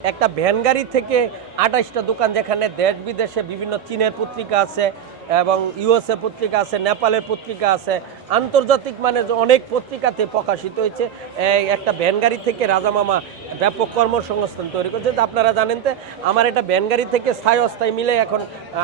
একটা ভ্যান গাড়ি থেকে আঠাশটা দোকান যেখানে দেশ বিদেশে বিভিন্ন চীনের পত্রিকা আছে এবং ইউএসএ পত্রিকা আছে, নেপালের পত্রিকা আছে। আন্তর্জাতিক মানে অনেক পত্রিকাতে প্রকাশিত হয়েছে একটা ভ্যান গাড়ি থেকে রাজামামা ব্যাপক কর্মসংস্থান তৈরি করছে। আপনারা জানেন তো, আমার এটা ভ্যান গাড়ি থেকে স্থায়ী অস্থায়ী মিলে এখন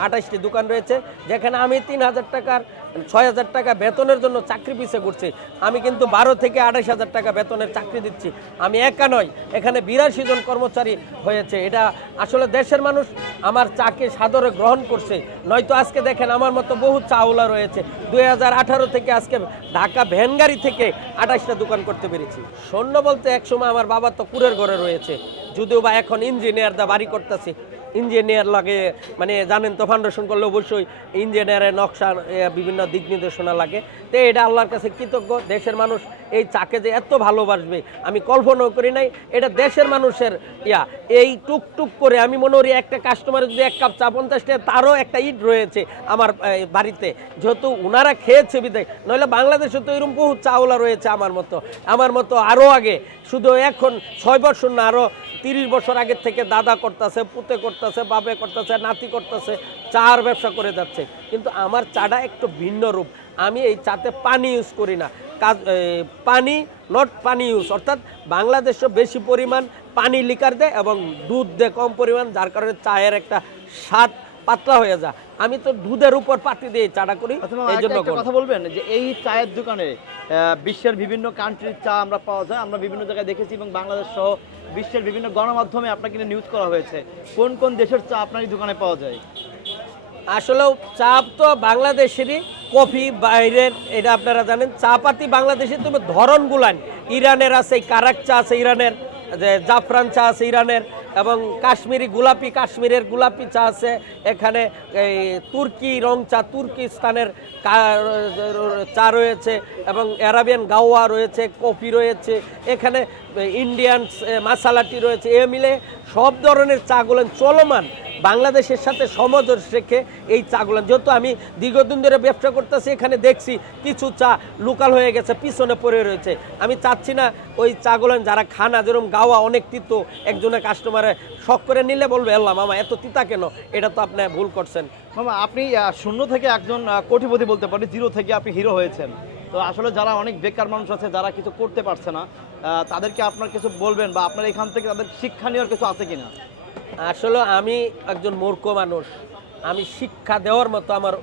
আঠাশটি দোকান রয়েছে, যেখানে আমি তিন হাজার টাকার ছয় হাজার টাকা বেতনের জন্য চাকরি পিছিয়ে করছি। আমি কিন্তু বারো থেকে আঠাশ হাজার টাকা বেতনের চাকরি দিচ্ছি। আমি একা নয় এখানে বিরাশি জন কর্মচারী হয়েছে। এটা আসলে দেশের মানুষ আমার চাকে সাদরে গ্রহণ করছে। নয়তো আজকে দেখেন আমার মতো বহু চাওলা রয়েছে। দু হাজার আঠারো থেকে আজকে ঢাকা ভ্যান গাড়ি থেকে আঠাশটা দোকান করতে পেরেছি। সৈন্য বলতে একসময় আমার বাবা তো কুরের ঘরে রয়েছে, যদিও বা এখন ইঞ্জিনিয়ার দা বাড়ি করতেছে। ইঞ্জিনিয়ার লাগে মানে জানেন তো ফাউন্ডেশন করলে অবশ্যই ইঞ্জিনিয়ারের নকশা বিভিন্ন দিক নির্দেশনা লাগে। তো এটা আল্লাহর কাছে কৃতজ্ঞ, দেশের মানুষ এই চাকে যে এত ভালোবাসবে, আমি কল্পনাও করি নাই, এটা দেশের মানুষের, ইয়া, এই টুকটুক করে আমি মনে করি একটা কাস্টমারের যদি এক কাপ চা পঞ্চাশ টাকা, তারও একটা ইট রয়েছে আমার বাড়িতে। যেহেতু ওনারা খেয়েছে বিদায় নইলে বাংলাদেশে তো এরকম বহু চাওলা রয়েছে আমার মতো। আমার মতো আরও আগে, শুধু এখন ছয় বছর না, আরও তিরিশ বছর আগের থেকে দাদা করতেছে, পুতে করতেছে, বাপে করতেছে, নাতি করতেছে, চার ব্যবসা করে যাচ্ছে। কিন্তু আমার চাটা একটু ভিন্ন রূপ। আমি এই চাতে পানি ইউজ করি না। কাজ পানি নট পানি ইউজ অর্থাৎ বাংলাদেশে বেশি পরিমাণ পানি লিকার দেয় এবং দুধ দেয় কম পরিমাণ, যার কারণে চায়ের একটা স্বাদ পাতলা হয়ে যায় আমি তো দুধের উপর পাতি দিয়ে চাটা করি এই জন্য কথা বলবেন যে এই চায়ের দোকানে বিশ্বের বিভিন্ন কান্ট্রির চা আমরা পাওয়া যায় আমরা বিভিন্ন জায়গায় দেখেছি এবং বাংলাদেশ সহ বিশ্বের বিভিন্ন গণমাধ্যমে আপনাকে নিয়ে নিউজ করা হয়েছে। কোন কোন দেশের চা আপনার এই দোকানে পাওয়া যায়? আসলেও চা তো বাংলাদেশেরই কফি বাইরের এটা আপনারা জানেন চা পাতি বাংলাদেশের তবে ধরনগুলান ইরানের আছে কারাক চা আছে ইরানের। যে জাফরান চা আছে ইরানের এবং কাশ্মীরি গোলাপি, কাশ্মীরের গোলাপি চা আছে। এখানে এই তুর্কি রং চা, তুর্কিস্তানের চা রয়েছে এবং অ্যারাবিয়ান গাওয়া রয়েছে, কফি রয়েছে। এখানে ইন্ডিয়ান মাসালাটি রয়েছে। এ মিলে সব ধরনের চাগুলো চলমান। বাংলাদেশের সাথে সমজোর রেখে এই চাগুলো। যেহেতু আমি দীর্ঘদিন ধরে ব্যবসা করতেছি, এখানে দেখছি কিছু চা লোকাল হয়ে গেছে, পিছনে পড়ে রয়েছে। আমি চাচ্ছি না ওই চাগুলো যারা খানা যেরকম গাওয়া অনেক তিত একজনের কাস্টমারে শখ করে নিলে বলবে আল্লাহ মামা, এত তিতা কেন? এটা তো আপনি ভুল করছেন। মামা, আপনি শূন্য থেকে একজন কোটিপতি বলতে পারেন, জিরো থেকে আপনি হিরো হয়েছেন। তো আসলে যারা অনেক বেকার মানুষ আছে, যারা কিছু করতে পারছে না তাদেরকে আপনার কিছু বলবেন বা আপনার এখান থেকে তাদের শিক্ষা নেওয়ার কিছু আছে কিনা? আসলে আমি একজন মূর্খ মানুষ। আমি শিক্ষা দেওয়ার মতো আমার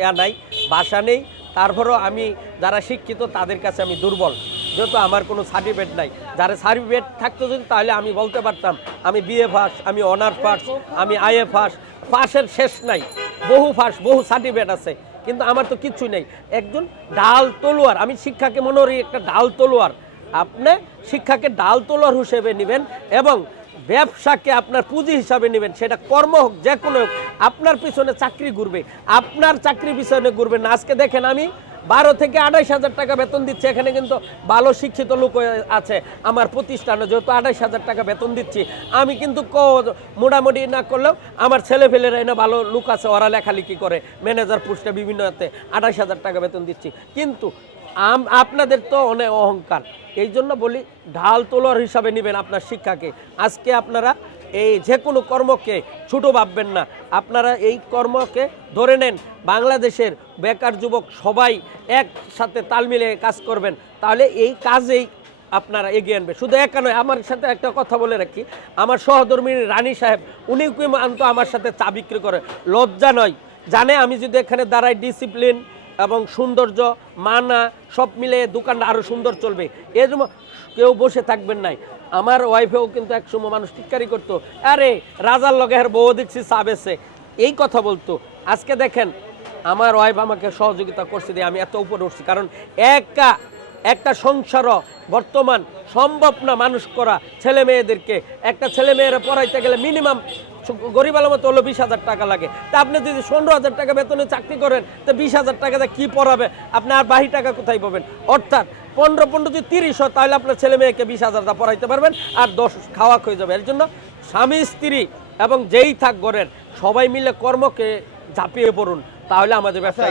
ইয়া নাই, ভাষা নেই। তারপরেও আমি যারা শিক্ষিত, তাদের কাছে আমি দুর্বল। যেহেতু আমার কোনো সার্টিফিকেট নাই। যারা সার্টিফিকেট থাকতো যদি, তাহলে আমি বলতে পারতাম, আমি বিএ ফার্স আমি অনার্স ফার্স আমি আইএ ফার্স ফার্সের শেষ নাই। বহু ফার্স বহু সার্টিফিকেট আছে। কিন্তু আমার তো কিচ্ছু নেই। একজন ডাল তলোয়ার, আমি শিক্ষাকে মনে করি একটা ডাল তলোয়ার। আপনি শিক্ষাকে ডাল তলোয়ার হিসেবে নেবেন এবং ব্যবসাকে আপনার পুঁজি হিসাবে নেবেন, সেটা কর্ম হোক, যে কোনো হোক, আপনার পিছনে চাকরি ঘুরবে, আপনার চাকরি পিছনে ঘুরবে না। আজকে দেখেন আমি বারো থেকে আড়াইশ হাজার টাকা বেতন দিচ্ছে, এখানে কিন্তু ভালো শিক্ষিত লোক আছে আমার প্রতিষ্ঠানে, যেহেতু আড়াইশ হাজার টাকা বেতন দিচ্ছি। আমি কিন্তু ক- মোটামুটি না করলেও আমার ছেলে ফেলেরা এনে ভালো লোক আছে, ওরা লেখালেখি করে, ম্যানেজার পোস্টে বিভিন্ন এতে আড়াইশ হাজার টাকা বেতন দিচ্ছি। কিন্তু আম আপনাদের তো অনেক অহংকার। এই জন্য বলি, ঢাল তোলার হিসাবে নেবেন আপনার শিক্ষাকে। আজকে আপনারা এই যে কোনো কর্মকে ছোট ভাববেন না। আপনারা এই কর্মকে ধরে নেন, বাংলাদেশের বেকার যুবক সবাই একসাথে তাল মিলে কাজ করবেন। তাহলে এই কাজেই আপনারা এগিয়ে আনবে শুধু একা নয়, আমার সাথে একটা কথা বলে রাখি। আমার সহধর্মী রানী সাহেব, উনি কিন্তু আমার সাথে চা বিক্রি করে। লজ্জা নয়। জানে আমি যদি এখানে দাঁড়াই ডিসিপ্লিন এবং সৌন্দর্য, মানা, সব মিলে দোকানটা আরও সুন্দর চলবে। এর জন্য কেউ বসে থাকবেন নাই। আমার ওয়াইফেও কিন্তু একসময় মানুষ টিটকারি করতো, আরে, রাজার লগে আর বউ দেখছি চাবেছে এই কথা বলতো। আজকে দেখেন, আমার ওয়াইফ আমাকে সহযোগিতা করছে দিয়ে আমি এত উপরে উঠছি। কারণ একা একটা সংসারও বর্তমান সম্ভব না মানুষ করা ছেলে মেয়েদেরকে। একটা ছেলে মেয়েরা পড়াইতে গেলে মিনিমাম গরিব আলো মতো হলো বিশ হাজার টাকা লাগে। তা আপনি যদি পনেরো হাজার টাকা বেতনে চাকরি করেন, তো বিশ হাজার টাকাতে কি পড়াবে? আপনি আর বাহি টাকা কোথায় পাবেন? অর্থাৎ পনেরো পনেরো যদি তিরিশ হয়, তাহলে আপনার ছেলে মেয়েকে বিশ হাজার টাকা পড়াইতে পারবেন আর দশ খাওয়া হয়ে যাবে। এর জন্য স্বামী, স্ত্রী এবং যেই থাক ঘরের সবাই মিলে কর্মকে ঝাঁপিয়ে পড়ুন। তাহলে আমাদের ব্যবসা